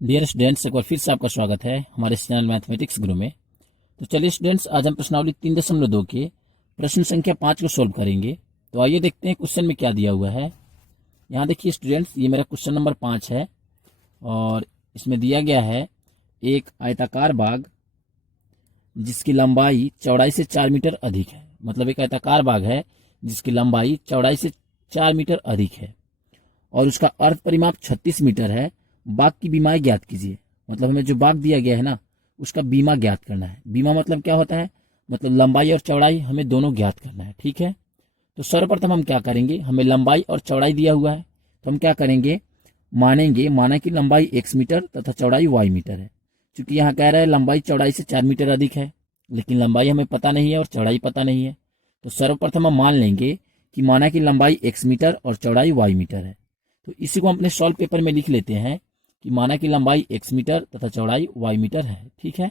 Dear students, एक बार फिर से आपका स्वागत है हमारे चैनल मैथमेटिक्स गुरु में। तो चलिए स्टूडेंट्स, आज हम प्रश्नावली 3.2 के प्रश्न संख्या 5 को सोल्व करेंगे। तो आइए देखते हैं क्वेश्चन में क्या दिया हुआ है। यहाँ देखिए स्टूडेंट्स, ये मेरा क्वेश्चन नंबर 5 है और इसमें दिया गया है एक आयताकार बाग जिसकी लंबाई चौड़ाई से 4 मीटर अधिक है। मतलब एक आयताकार बाग है जिसकी लंबाई चौड़ाई से 4 मीटर अधिक है और उसका अर्ध परिमाप 36 मीटर है। बाग की बीमाएं ज्ञात कीजिए। मतलब हमें जो बाग दिया गया है ना, उसका बीमा ज्ञात करना है। बीमा मतलब क्या होता है? मतलब लंबाई और चौड़ाई हमें दोनों ज्ञात करना है। ठीक है, तो सर्वप्रथम हम क्या करेंगे, हमें लंबाई और चौड़ाई दिया हुआ है तो हम क्या करेंगे, माना कि लंबाई x मीटर तथा चौड़ाई y मीटर है। क्योंकि यहाँ कह रहा है लंबाई चौड़ाई से 4 मीटर अधिक है, लेकिन लंबाई हमें पता नहीं है और चौड़ाई पता नहीं है। तो सर्वप्रथम हम मान लेंगे कि माना कि लंबाई x मीटर और चौड़ाई y मीटर है। तो इसी को हम अपने सॉल्व पेपर में लिख लेते हैं कि माना कि लंबाई x मीटर तथा चौड़ाई y मीटर है। ठीक है,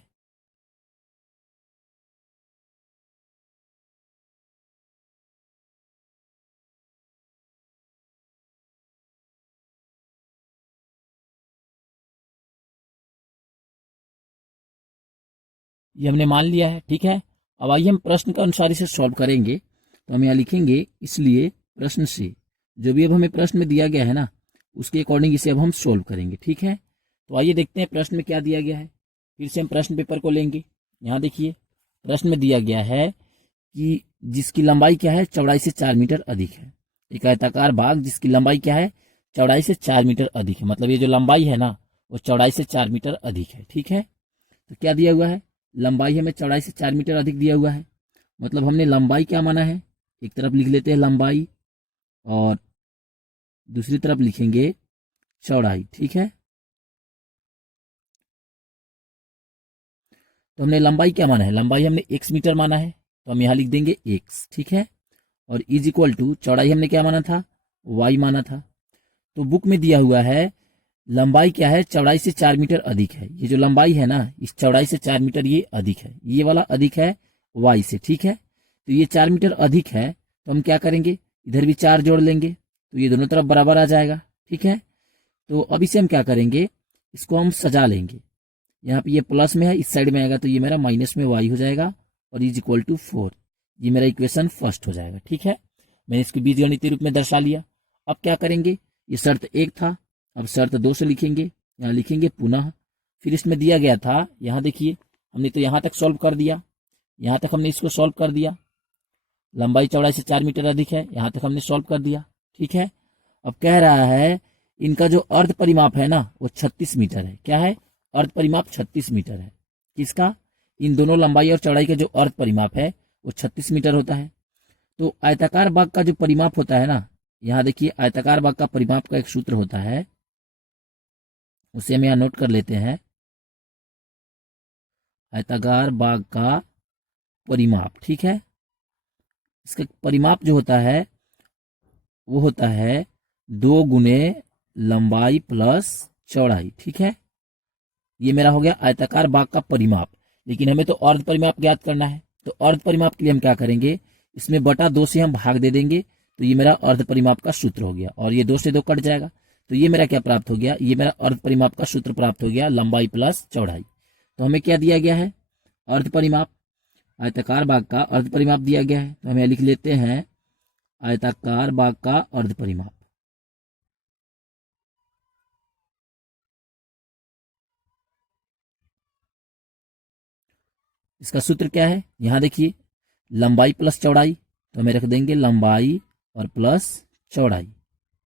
ये हमने मान लिया है। ठीक है, अब आइए हम प्रश्न के अनुसार इसे सॉल्व करेंगे। तो हम यहाँ लिखेंगे, इसलिए प्रश्न से जो भी अब हमें प्रश्न में दिया गया है ना, उसके अकॉर्डिंग इसे अब हम सोल्व करेंगे। ठीक है, तो आइए देखते हैं प्रश्न में क्या दिया गया है। फिर से हम प्रश्न पेपर को लेंगे। यहाँ देखिए, प्रश्न में दिया गया है कि जिसकी लंबाई क्या है, चौड़ाई से 4 मीटर अधिक है। एक आयताकार भाग जिसकी लंबाई क्या है, चौड़ाई से 4 मीटर अधिक है। मतलब ये जो लंबाई है ना, वो चौड़ाई से 4 मीटर अधिक है। ठीक है, तो क्या दिया हुआ है, लंबाई हमें चौड़ाई से 4 मीटर अधिक दिया हुआ है। मतलब हमने लंबाई क्या माना है, एक तरफ लिख लेते हैं लंबाई और दूसरी तरफ लिखेंगे चौड़ाई। ठीक है, तो हमने लंबाई क्या माना है, लंबाई हमने x मीटर माना है तो हम यहाँ लिख देंगे x। ठीक है, और इज इक्वल टू चौड़ाई हमने क्या माना था, y माना था। तो बुक में दिया हुआ है लंबाई क्या है, चौड़ाई से 4 मीटर अधिक है। ये जो लंबाई है ना, इस चौड़ाई से 4 मीटर ये अधिक है, ये वाला अधिक है y से। ठीक है, तो ये 4 मीटर अधिक है तो हम क्या करेंगे, इधर भी 4 जोड़ लेंगे तो ये दोनों तरफ बराबर आ जाएगा। ठीक है, तो अब इसे हम क्या करेंगे, इसको हम सजा लेंगे। यहाँ पे ये प्लस में है, इस साइड में आएगा तो ये मेरा माइनस में y हो जाएगा और इज इक्वल टू 4। ये मेरा इक्वेशन फर्स्ट हो जाएगा। ठीक है, मैंने इसको बीजगणितीय रूप में दर्शा लिया। अब क्या करेंगे, ये शर्त 1 था, अब शर्त 2 से लिखेंगे। यहाँ लिखेंगे पुनः, फिर इसमें दिया गया था, यहाँ देखिए हमने तो यहाँ तक सॉल्व कर दिया, यहाँ तक हमने इसको सॉल्व कर दिया। लंबाई चौड़ाई से 4 मीटर अधिक है, यहाँ तक हमने सॉल्व कर दिया। ठीक है, अब कह रहा है इनका जो अर्ध परिमाप है ना, वो 36 मीटर है। क्या है, अर्ध परिमाप 36 मीटर है। किसका, इन दोनों लंबाई और चौड़ाई का जो अर्ध परिमाप है वो 36 मीटर होता है। तो आयताकार बाग का जो परिमाप होता है ना, यहाँ देखिए आयताकार बाग का परिमाप का एक सूत्र होता है, उसे हम यहाँ नोट कर लेते हैं। आयताकार बाग का परिमाप, ठीक है, इसका परिमाप जो होता है वो होता है 2 गुने लंबाई प्लस चौड़ाई। ठीक है, ये मेरा हो गया आयताकार बाग का परिमाप। लेकिन हमें तो अर्ध परिमाप ज्ञात करना है, तो अर्ध परिमाप के लिए हम क्या करेंगे, इसमें बटा 2 से हम भाग दे देंगे तो ये मेरा अर्ध परिमाप का सूत्र हो गया और ये 2 से 2 कट जाएगा। तो ये मेरा क्या प्राप्त हो गया, ये मेरा अर्ध परिमाप का सूत्र प्राप्त हो गया, लंबाई प्लस चौड़ाई। तो हमें क्या दिया गया है, अर्ध परिमाप, आयताकार बाग का अर्ध परिमाप दिया गया है। तो हम लिख लेते हैं आयताकार बाग का अर्ध परिमाप। इसका सूत्र क्या है, यहां देखिए लंबाई प्लस चौड़ाई, तो हमें रख देंगे लंबाई और प्लस चौड़ाई।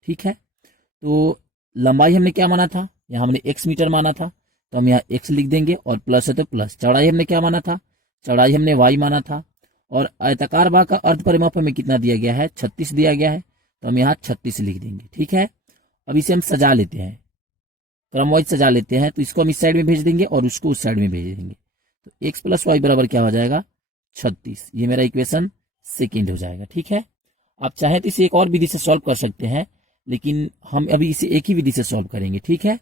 ठीक है, तो लंबाई हमने क्या माना था, यहाँ हमने x मीटर माना था तो हम यहाँ x लिख देंगे और प्लस है तो प्लस। चौड़ाई हमने क्या माना था, चौड़ाई हमने y माना था। और आयताकार भाग का अर्ध परिमाप हमें कितना दिया गया है, 36 दिया गया है तो हम यहाँ 36 लिख देंगे। ठीक है, अब इसे हम सजा लेते हैं, क्रम वाइज सजा लेते हैं। तो इसको हम इस साइड में भेज देंगे और उसको उस साइड में भेज देंगे। तो x प्लस वाई बराबर क्या हो जाएगा, 36। ये मेरा इक्वेशन सेकेंड हो जाएगा। ठीक है, आप चाहें तो इसे एक और विधि से सॉल्व कर सकते हैं, लेकिन हम अभी इसे एक ही विधि से सॉल्व करेंगे। ठीक है,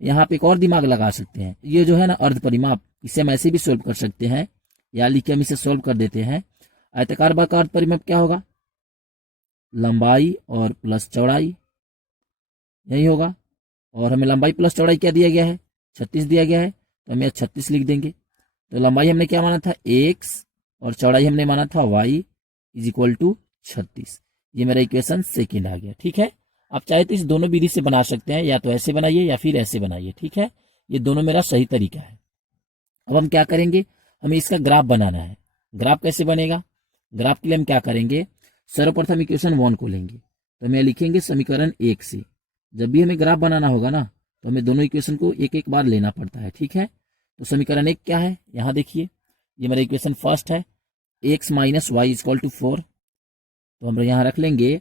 यहाँ पे एक और दिमाग लगा सकते हैं, ये जो है ना अर्ध परिमाप, इसे हम ऐसे भी सॉल्व कर सकते हैं, या लिख के हम इसे सॉल्व कर देते हैं। आयताकार बाग का अर्ध परिमाप क्या होगा, लंबाई और प्लस चौड़ाई, यही होगा। और हमें लंबाई प्लस चौड़ाई क्या दिया गया है, 36 दिया गया है, तो हम यहाँ 36 लिख देंगे। तो लंबाई हमने क्या माना था x और चौड़ाई हमने माना था y इज इक्वल टू 36। ये मेरा इक्वेशन सेकेंड आ गया। ठीक है, आप चाहे तो इस दोनों विधि से बना सकते हैं, या तो ऐसे बनाइए या फिर ऐसे बनाइए। ठीक है, ये दोनों मेरा सही तरीका है। अब हम क्या करेंगे, हमें इसका ग्राफ बनाना है। ग्राफ कैसे बनेगा, ग्राफ के लिए हम क्या करेंगे, सर्वप्रथम इक्वेशन 1 को लेंगे, तो हमें लिखेंगे समीकरण 1 से। जब भी हमें ग्राफ बनाना होगा ना, तो हमें दोनों इक्वेशन को एक एक बार लेना पड़ता है। ठीक है, तो समीकरण 1 क्या है, यहाँ देखिए, ये मेरा इक्वेशन फर्स्ट है, x minus y is equal to 4। तो हम यहाँ रख लेंगे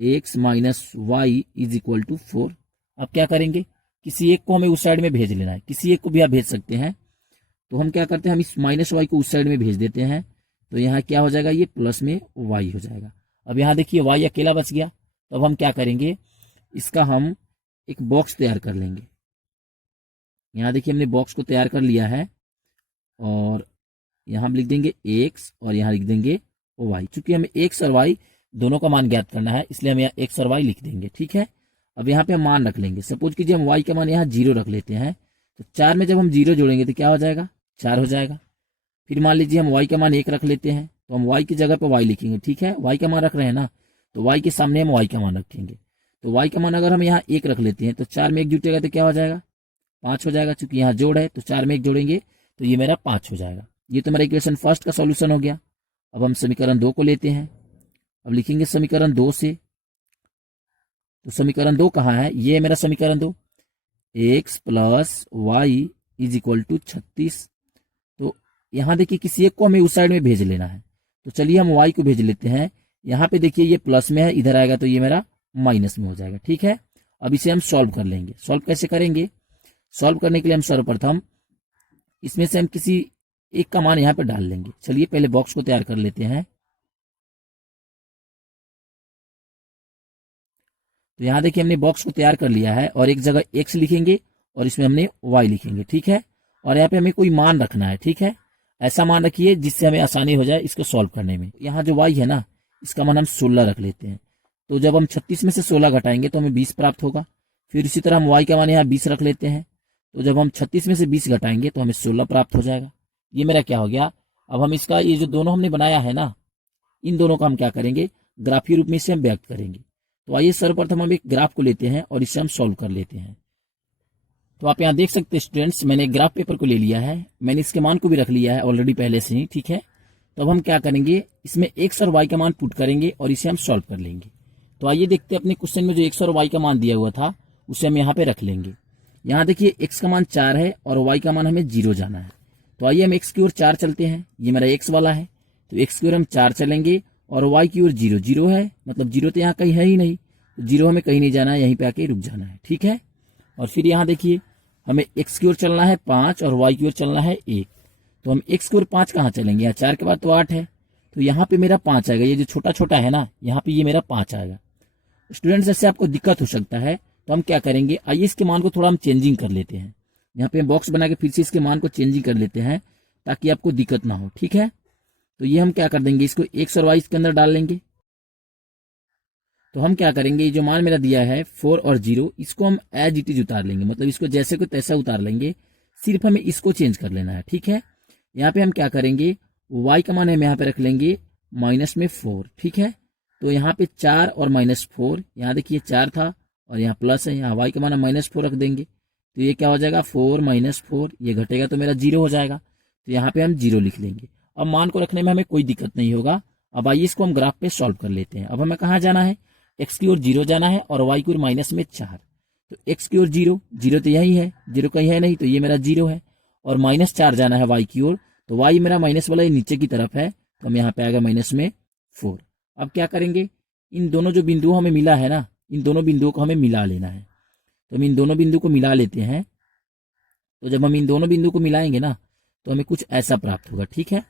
x minus y is equal to 4। अब क्या करेंगे, किसी एक को हमें उस साइड में भेज लेना है, किसी एक को भी आप भेज सकते हैं। तो हम क्या करते हैं, हम इस माइनस वाई को उस साइड में भेज देते हैं, तो यहाँ क्या हो जाएगा, ये प्लस में वाई हो जाएगा। अब यहाँ देखिए वाई अकेला बच गया, तो अब हम क्या करेंगे, इसका हम एक बॉक्स तैयार कर लेंगे। यहाँ देखिए हमने बॉक्स को तैयार कर लिया है, और यहाँ हम लिख देंगे x और यहाँ लिख देंगे y। चूंकि हमें x और y दोनों का मान ज्ञात करना है, इसलिए हम यहाँ x और y लिख देंगे। ठीक है, अब यहाँ पे हम मान रख लेंगे। सपोज कीजिए हम y का मान यहाँ 0 रख लेते हैं, तो 4 में जब हम 0 जोड़ेंगे तो क्या हो जाएगा, 4 हो जाएगा। फिर मान लीजिए हम y का मान 1 रख लेते हैं, तो हम y की जगह पे y लिखेंगे। ठीक है, y का मान रख रहे हैं ना, तो y के सामने हम y का मान रखेंगे। तो y का मान अगर हम यहाँ 1 रख लेते हैं, तो 4 में 1 जुटेगा तो क्या हो जाएगा, 5 हो जाएगा। चूंकि यहाँ जोड़ है, तो 4 में 1 जोड़ेंगे तो ये मेरा 5 हो जाएगा। ये तो मेरा इक्वेशन फर्स्ट का सॉल्यूशन हो गया। अब हम समीकरण 2 को लेते हैं, अब लिखेंगे समीकरण 2 से। तो समीकरण 2 कहाँ है, ये मेरा समीकरण 2, x plus y is equal to 36। तो यहाँ देखिए किसी एक को हमें उस साइड में भेज लेना है, तो चलिए हम y को भेज लेते हैं। यहाँ पे देखिए ये प्लस में है, इधर आएगा तो ये मेरा माइनस में हो जाएगा। ठीक है, अब इसे हम सॉल्व कर लेंगे। सॉल्व कैसे करेंगे, सॉल्व करने के लिए हम सर्वप्रथम इसमें से हम किसी एक का मान यहाँ पे डाल लेंगे। चलिए पहले बॉक्स को तैयार कर लेते हैं। तो यहाँ देखिए हमने बॉक्स को तैयार कर लिया है, और एक जगह x लिखेंगे और इसमें हमने y लिखेंगे। ठीक है, और यहाँ पे हमें कोई मान रखना है। ठीक है, ऐसा मान रखिए जिससे हमें आसानी हो जाए इसको सॉल्व करने में। यहाँ जो y है ना, इसका मान हम 16 रख लेते हैं। तो जब हम 36 में से 16 घटाएंगे तो हमें 20 प्राप्त होगा। फिर इसी तरह हम y का मान यहाँ 20 रख लेते हैं, तो जब हम 36 में से 20 घटाएंगे तो हमें 16 प्राप्त हो जाएगा। ये मेरा क्या हो गया। अब हम इसका ये जो दोनों हमने बनाया है ना, इन दोनों का हम क्या करेंगे, ग्राफीय रूप में इसे हम व्यक्त करेंगे। तो आइए सर्वप्रथम हम एक ग्राफ को लेते हैं और इसे हम सॉल्व कर लेते हैं। तो आप यहाँ देख सकते हैं स्टूडेंट्स, मैंने ग्राफ पेपर को ले लिया है, मैंने इसके मान को भी रख लिया है ऑलरेडी पहले से ही। ठीक है, तो अब हम क्या करेंगे, इसमें x और y का मान पुट करेंगे और इसे हम सॉल्व कर लेंगे। तो आइए देखते हैं अपने क्वेश्चन में जो x और y का मान दिया हुआ था उसे हम यहाँ पे रख लेंगे। यहाँ देखिए x का मान 4 है और y का मान हमें 0 जाना है। तो आइए हम x की ओर 4 चलते हैं, ये मेरा x वाला है, तो x की ओर हम 4 चलेंगे और y की ओर 0 0 है, मतलब 0 तो यहाँ कहीं है ही नहीं, तो 0 हमें कहीं नहीं जाना है, यहीं पे आके रुक जाना है। ठीक है, और फिर यहाँ देखिए हमें x की ओर चलना है 5 और y की ओर चलना है 1। तो हम x की ओर 5 कहाँ चलेंगे, यहाँ 4 के बाद तो 8 है, तो यहाँ पे मेरा 5 आएगा। ये जो छोटा छोटा है ना, यहाँ पे ये मेरा 5 आएगा। स्टूडेंट्स ऐसे आपको दिक्कत हो सकता है, तो हम क्या करेंगे, आइए इसके मान को थोड़ा हम चेंजिंग कर लेते हैं। यहाँ पे हम बॉक्स बना के फिर से इसके मान को चेंजिंग कर लेते हैं ताकि आपको दिक्कत ना हो। ठीक है, तो ये हम क्या कर देंगे, इसको x और y इसके अंदर डाल लेंगे। तो हम क्या करेंगे, ये जो मान मेरा दिया है 4 और 0, इसको हम एज इट इज उतार लेंगे, मतलब इसको जैसे को तैसा उतार लेंगे, सिर्फ हमें इसको चेंज कर लेना है। ठीक है, यहाँ पे हम क्या करेंगे, y का मान हम यहाँ पे रख लेंगे माइनस में 4। ठीक है, तो यहाँ पे 4 और -4, यहाँ देखिए 4 था और यहाँ प्लस है, यहाँ y का मान हम -4 रख देंगे, तो ये क्या हो जाएगा 4 - 4, ये घटेगा तो मेरा 0 हो जाएगा, तो यहाँ पे हम 0 लिख लेंगे। अब मान को रखने में हमें कोई दिक्कत नहीं होगा। अब आइए इसको हम ग्राफ पे सॉल्व कर लेते हैं। अब हमें कहाँ जाना है, x की ओर 0 जाना है और y की ओर माइनस में 4। तो x की ओर 0 0 तो यही है, 0 कहीं है नहीं, तो ये मेरा 0 है, और -4 जाना है y की ओर, तो y मेरा माइनस वाला नीचे की तरफ है, तो हम यहाँ पे आएगा -4। अब क्या करेंगे, इन दोनों जो बिंदु हमें मिला है ना, इन दोनों बिंदुओं को हमें मिला लेना है। तो हम इन दोनों बिंदु को मिला लेते हैं। तो जब हम इन दोनों बिंदु को मिलाएंगे ना, तो हमें कुछ ऐसा प्राप्त होगा। ठीक है,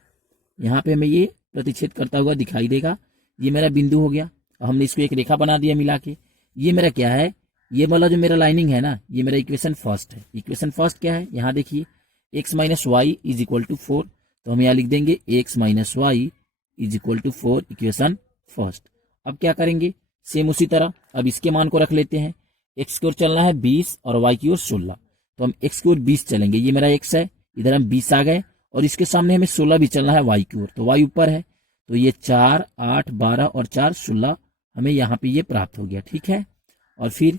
यहाँ पे हमें ये प्रतिच्छेद करता हुआ दिखाई देगा, ये मेरा बिंदु हो गया। हमने इसको एक रेखा बना दिया मिला के। ये मेरा क्या है, ये वाला जो मेरा लाइनिंग है ना, ये मेरा इक्वेशन फर्स्ट है। इक्वेशन फर्स्ट क्या है, यहाँ देखिए x - y is equal to 4, तो हम यहाँ लिख देंगे x - y is equal to 4, equation first. अब क्या करेंगे, सेम उसी तरह अब इसके मान को रख लेते हैं। x की ओर चलना है 20 और y की ओर 16, तो हम x की ओर 20 चलेंगे, ये मेरा x है, इधर हम 20 आ गए और इसके सामने हमें 16 भी चलना है y की ओर, तो y ऊपर है, तो ये 4, 8, 12 और 4, 16 हमें यहाँ पे ये प्राप्त हो गया। ठीक है, और फिर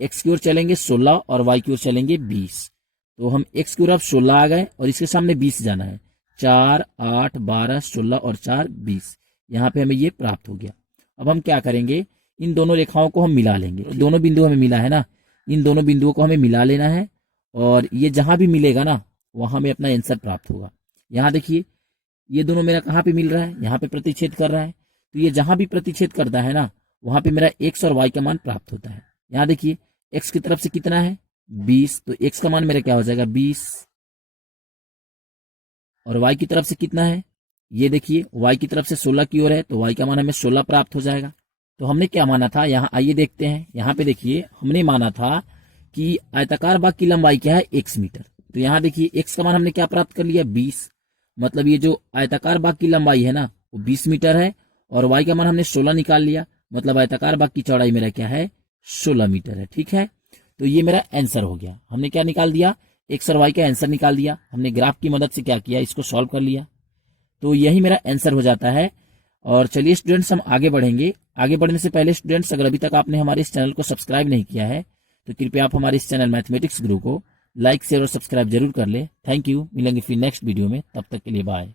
x की ओर चलेंगे 16 और y की ओर चलेंगे 20, तो हम x की ओर अब 16 आ गए और इसके सामने 20 जाना है, 4, 8, 12, 16 और 4, 20, यहाँ पे हमें ये प्राप्त हो गया। अब हम क्या करेंगे, इन दोनों रेखाओं को हम मिला लेंगे, दोनों बिंदु हमें मिला है ना, इन दोनों बिंदुओं को हमें मिला लेना है और ये जहां भी मिलेगा ना वहां हमें अपना आंसर प्राप्त होगा। यहाँ देखिए ये दोनों मेरा कहाँ पे मिल रहा है, यहाँ पे प्रतिच्छेद कर रहा है, तो ये जहां भी प्रतिच्छेद करता है ना वहां पे मेरा x और y का मान प्राप्त होता है। यहाँ देखिए x की तरफ से कितना है 20, तो x का मान मेरा क्या हो जाएगा 20, और y की तरफ से कितना है, ये देखिए y की तरफ से 16 की ओर है, तो y का मान हमें 16 प्राप्त हो जाएगा। तो हमने क्या माना था, यहाँ आइए देखते हैं, यहाँ पे देखिए हमने माना था कि आयताकार बाग की लंबाई क्या है x मीटर, तो यहाँ देखिए x का मान हमने क्या प्राप्त कर लिया 20, मतलब ये जो आयताकार बाग की लंबाई है ना वो 20 मीटर है और y का मान हमने 16 निकाल लिया, मतलब आयताकार बाग की चौड़ाई मेरा क्या है 16 मीटर है। ठीक है, तो ये मेरा आंसर हो गया, हमने क्या निकाल दिया x और y का आंसर निकाल दिया, हमने ग्राफ की मदद से क्या किया इसको सॉल्व कर लिया, तो यही मेरा आंसर हो जाता है। और चलिए स्टूडेंट्स हम आगे बढ़ेंगे। आगे बढ़ने से पहले स्टूडेंट्स अगर अभी तक आपने हमारे इस चैनल को सब्सक्राइब नहीं किया है तो कृपया आप हमारे इस चैनल मैथमेटिक्स गुरु को लाइक शेयर और सब्सक्राइब जरूर कर ले। थैंक यू, मिलेंगे फिर नेक्स्ट वीडियो में, तब तक के लिए बाय।